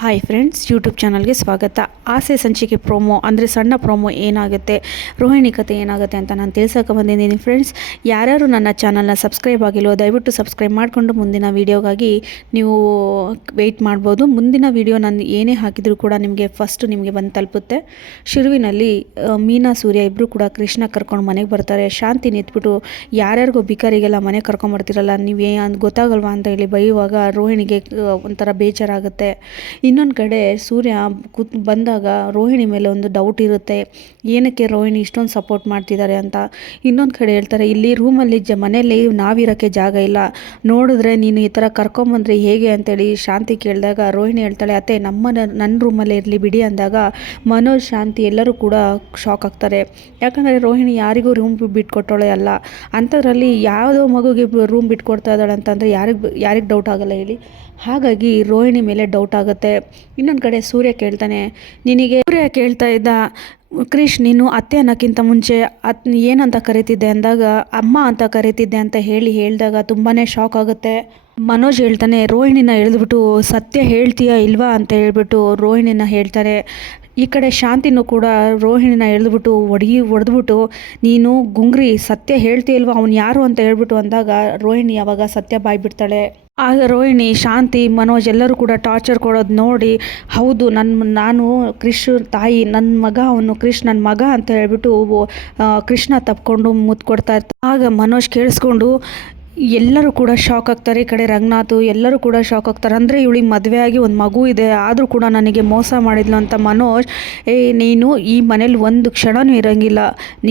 Hi friends YouTube ಚಾನಲ್ಗೆ ಸ್ವಾಗತ. ಆಸೆ ಸಂಚಿಕೆ ಪ್ರೋಮೋ ಅಂದರೆ ಸಣ್ಣ ಪ್ರೋಮೋ ಏನಾಗುತ್ತೆ? ರೋಹಿಣಿ ಕತೆ ಏನಾಗುತ್ತೆ ಅಂತ ನಾನು ತಿಳ್ಸೋಕೆ ಬಂದಿದ್ದೀನಿ ಫ್ರೆಂಡ್ಸ್ ಯಾರ್ಯಾರು ನನ್ನ ಚಾನಲ್ನ ಸಬ್ಸ್ಕ್ರೈಬ್ ಆಗಿಲ್ಲೋ ದಯವಿಟ್ಟು ಸಬ್ಸ್ಕ್ರೈಬ್ ಮಾಡಿಕೊಂಡು ಮುಂದಿನ ವೀಡಿಯೋಗಾಗಿ ನೀವು ವೆಯ್ಟ್ ಮಾಡ್ಬೋದು. ಮುಂದಿನ ವೀಡಿಯೋ ನಾನು ಏನೇ ಹಾಕಿದರೂ ಕೂಡ ನಿಮಗೆ ಫಸ್ಟ್ ನಿಮಗೆ ಬಂದು ತಲುಪುತ್ತೆ. ಶಿರುವಿನಲ್ಲಿ ಮೀನಾ, ಸೂರ್ಯ ಇಬ್ಬರು ಕೂಡ ಕೃಷ್ಣ ಕರ್ಕೊಂಡು ಮನೆಗೆ ಬರ್ತಾರೆ. ಶಾಂತಿ ನಿಂತ್ಬಿಟ್ಟು ಯಾರ್ಯಾರಿಗೂ ಬಿಕಾರಿಗೆಲ್ಲ ಮನೆ ಕರ್ಕೊಂಬರ್ತಿರಲ್ಲ ನೀವೇ ಅಂತ ಗೊತ್ತಾಗಲ್ವಾ ಅಂತ ಹೇಳಿ ಬೈಯುವಾಗ ರೋಹಿಣಿಗೆ ಒಂಥರ ಬೇಜಾರಾಗುತ್ತೆ. ಇನ್ನೊಂದು ಕಡೆ ಸೂರ್ಯ ಕೂತ್, ಬಂದಾಗ ರೋಹಿಣಿ ಮೇಲೆ ಒಂದು ಡೌಟ್ ಇರುತ್ತೆ. ಏನಕ್ಕೆ ರೋಹಿಣಿ ಇಷ್ಟೊಂದು ಸಪೋರ್ಟ್ ಮಾಡ್ತಿದ್ದಾರೆ ಅಂತ. ಇನ್ನೊಂದು ಕಡೆ ಹೇಳ್ತಾರೆ, ಇಲ್ಲಿ ರೂಮಲ್ಲಿ ಜ, ಮನೆಯಲ್ಲಿ ನಾವಿರೋಕ್ಕೆ ಜಾಗ ಇಲ್ಲ. ನೋಡಿದ್ರೆ ನೀನು ಈ ಥರ ಕರ್ಕೊಂಬಂದ್ರೆ ಹೇಗೆ ಅಂತೇಳಿ ಶಾಂತಿ ಕೇಳಿದಾಗ ರೋಹಿಣಿ ಹೇಳ್ತಾಳೆ, ಅತ್ತೆ, ನಮ್ಮ ನನ್ನ ರೂಮಲ್ಲೇ ಇರಲಿ ಬಿಡಿ ಅಂದಾಗ ಮನೋಜ್, ಶಾಂತಿ ಎಲ್ಲರೂ ಕೂಡ ಶಾಕ್ ಆಗ್ತಾರೆ. ಯಾಕಂದರೆ ರೋಹಿಣಿ ಯಾರಿಗೂ ರೂಮ್ ಬಿಟ್ಕೊಟ್ಟೋಳೆ ಅಲ್ಲ. ಅಂಥದ್ರಲ್ಲಿ ಯಾವುದೋ ಮಗುಗೆ ರೂಮ್ ಬಿಟ್ಕೊಡ್ತಾ ಇದ್ದಾಳೆ ಅಂತಂದರೆ ಯಾರಿಗೆ ಯಾರಿಗೆ ಡೌಟ್ ಆಗಲ್ಲ ಹೇಳಿ. ಹಾಗಾಗಿ ರೋಹಿಣಿ ಮೇಲೆ ಡೌಟ್ ಆಗುತ್ತೆ. ಇನ್ನೊಂದು ಕಡೆ ಸೂರ್ಯ ಕೇಳ್ತಾನೆ, ನಿನಗೆ ಸೂರ್ಯ ಕೇಳ್ತಾ ಇದ್ದ ಕ್ರಿಶ್ ನೀನು ಅತ್ತೆ ಅನ್ನೋಕ್ಕಿಂತ ಮುಂಚೆ ಅತ್, ಏನಂತ ಕರಿತಿದ್ದೆ? ಅಂದಾಗ, ಅಮ್ಮ ಅಂತ ಕರಿತಿದ್ದೆ ಅಂತ ಹೇಳಿ ಹೇಳಿದಾಗ ತುಂಬಾ ಶಾಕ್ ಆಗುತ್ತೆ. ಮನೋಜ್ ಹೇಳ್ತಾನೆ, ರೋಹಿಣಿನ ಎಳೆದ್ಬಿಟ್ಟು ಸತ್ಯ ಹೇಳ್ತೀಯಾ ಇಲ್ವಾ? ಅಂತ ಹೇಳ್ಬಿಟ್ಟು ರೋಹಿಣಿನ ಹೇಳ್ತಾರೆ. ಈ ಕಡೆ ಶಾಂತಿನೂ ಕೂಡ ರೋಹಿಣಿನ ಎಳೆದ್ಬಿಟ್ಟು ಒಡಗಿ ಒಡೆದ್ಬಿಟ್ಟು, ನೀನು ಗುಂಗ್ರಿ, ಸತ್ಯ ಹೇಳ್ತೀಯಲ್ವಾ? ಅವ್ನು ಯಾರು? ಅಂತ ಹೇಳ್ಬಿಟ್ಟು ಅಂದಾಗ, ರೋಹಿಣಿ ಯಾವಾಗ ಸತ್ಯ ಬಾಯ್ಬಿಡ್ತಾಳೆ. ಆಗ ರೋಹಿಣಿ, ಶಾಂತಿ, ಮನೋಜ್ ಎಲ್ಲರೂ ಕೂಡ ಟಾರ್ಚರ್ ಕೊಡೋದು ನೋಡಿ, ಹೌದು ನನ್ನ ನಾನು ಕ್ರಿಶ್ ತಾಯಿ ನನ್ನ ಮಗ, ಅವನು ಕ್ರಿಶ್ ನನ್ನ ಮಗ ಅಂತ ಹೇಳಿಬಿಟ್ಟು ಕೃಷ್ಣ ತಪ್ಕೊಂಡು ಮುದ್ದು ಕೊಡ್ತಾ ಆಗ ಮನೋಜ್ ಕೇಳಿಸ್ಕೊಂಡು ಎಲ್ಲರೂ ಕೂಡ ಶಾಕ್ ಆಗ್ತಾರೆ. ಈ ಕಡೆ ರಂಗನಾಥ್ ಎಲ್ಲರೂ ಕೂಡ ಶಾಕ್ ಆಗ್ತಾರೆ. ಅಂದರೆ ಇವಳಿಗೆ ಮದುವೆ ಆಗಿ ಒಂದು ಮಗು ಇದೆ. ಆದರೂ ಕೂಡ ನನಗೆ ಮೋಸ ಮಾಡಿದ್ಲು ಅಂತ ಮನೋಜ್, ಏ, ನೀನು ಈ ಮನೇಲಿ ಒಂದು ಕ್ಷಣನೂ ಇರೋಂಗಿಲ್ಲ.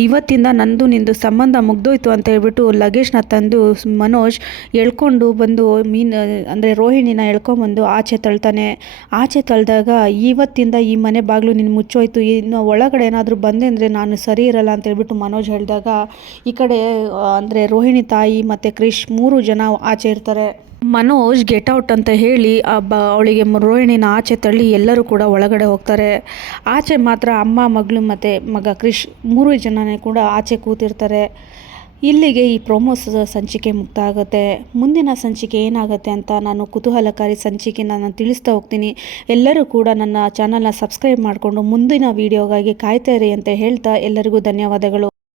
ಇವತ್ತಿಂದ ನಂದು ನಿಂದು ಸಂಬಂಧ ಮುಗ್ದೋಯ್ತು ಅಂತ ಹೇಳ್ಬಿಟ್ಟು ಲಗೇಜ್ನ ತಂದು ಮನೋಜ್ ಎಳ್ಕೊಂಡು ಬಂದು ಮೀನ್, ಅಂದರೆ ರೋಹಿಣಿನ ಎಳ್ಕೊಂಬಂದು ಆಚೆ ತಳ್ತಾನೆ. ಆಚೆ ತಳ್ದಾಗ, ಇವತ್ತಿಂದ ಈ ಮನೆ ಬಾಗಿಲು ನಿನ್ನ ಮುಚ್ಚೋಯ್ತು. ಇನ್ನು ಒಳಗಡೆ ಏನಾದರೂ ಬಂದೆ ಅಂದರೆ ನಾನು ಸರಿ ಇರಲ್ಲ ಅಂತ ಹೇಳ್ಬಿಟ್ಟು ಮನೋಜ್ ಹೇಳಿದಾಗ, ಈ ಕಡೆ, ಅಂದರೆ ರೋಹಿಣಿ ತಾಯಿ ಮತ್ತು ಕ್ರಿಶ್ ಮೂರು ಜನ ಆಚೆ ಇರ್ತಾರೆ. ಮನೋಜ್ ಗೆಟ್ ಔಟ್ ಅಂತ ಹೇಳಿ ಬ ಅವಳಿಗೆ ರೋಹಿಣಿನ ಆಚೆ ತಳ್ಳಿ ಎಲ್ಲರೂ ಕೂಡ ಒಳಗಡೆ ಹೋಗ್ತಾರೆ. ಆಚೆ ಮಾತ್ರ ಅಮ್ಮ, ಮಗಳು ಮತ್ತು ಮಗ ಕ್ರಿಶ್ ಮೂರು ಜನನೇ ಕೂಡ ಆಚೆ ಕೂತಿರ್ತಾರೆ. ಇಲ್ಲಿಗೆ ಈ ಪ್ರೊಮೋ ಸಂಚಿಕೆ ಮುಕ್ತ ಆಗುತ್ತೆ ಮುಂದಿನ ಸಂಚಿಕೆ ಏನಾಗುತ್ತೆ ಅಂತ ನಾನು ಕುತೂಹಲಕಾರಿ ಸಂಚಿಕೆ ನಾನು ತಿಳಿಸ್ತಾ ಹೋಗ್ತೀನಿ. ಎಲ್ಲರೂ ಕೂಡ ನನ್ನ ಚಾನಲ್ನ ಸಬ್ಸ್ಕ್ರೈಬ್ ಮಾಡಿಕೊಂಡು ಮುಂದಿನ ವೀಡಿಯೋಗಾಗಿ ಕಾಯ್ತಾ ಇರಿ ಅಂತ ಹೇಳ್ತಾ ಎಲ್ಲರಿಗೂ ಧನ್ಯವಾದಗಳು.